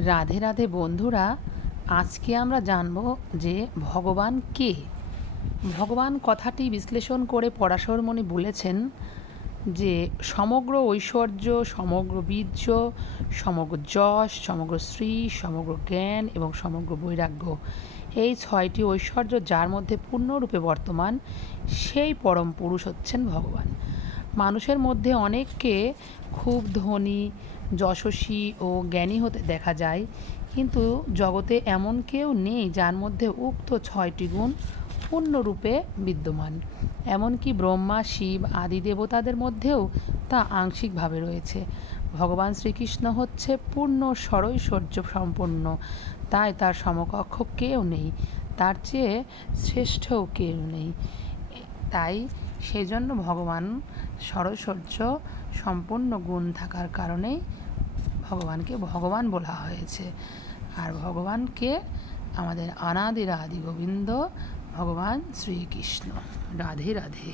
রাধে রাধে বন্ধুরা, আজকে আমরা জানব যে ভগবান কে? ভগবান কথাটি বিশ্লেষণ করে পরাশরমণি বলেছেন যে সমগ্র ঐশ্বর্য, সমগ্র বীর্য, সমগ্র যশ, সমগ্র শ্রী সমগ্র জ্ঞান এবং সমগ্র বৈরাগ্য এই ছয়টি ঐশ্বর্য যার মধ্যে পূর্ণরূপে বর্তমান, সেই পরম পুরুষ হচ্ছেন ভগবান। মানুষের মধ্যে অনেককে খুব ধনী, যশস্বী ও জ্ঞানী হতে দেখা যায়। কিন্তু জগতে এমন কেউ নেই যার মধ্যে উক্ত ছয়টি গুণ পূর্ণরূপে বিদ্যমান। এমনকি ব্রহ্মা, শিব আদি দেবতাদের মধ্যেও তা আংশিকভাবে রয়েছে। ভগবান শ্রীকৃষ্ণ হচ্ছে পূর্ণ সরৈশ্বর্য সম্পন্ন তাই তার সমকক্ষ কেউ নেই, তার চেয়ে শ্রেষ্ঠও কেউ নেই। তাই সেজন্য ভগবান সরৈশ্বর্য সম্পূর্ণ গুণ থাকার কারণেই ভগবানকে ভগবান বলা হয়েছে। আর ভগবানকে আমাদের অনাদি রাধি গোবিন্দ, ভগবান শ্রীকৃষ্ণ। রাধে রাধে।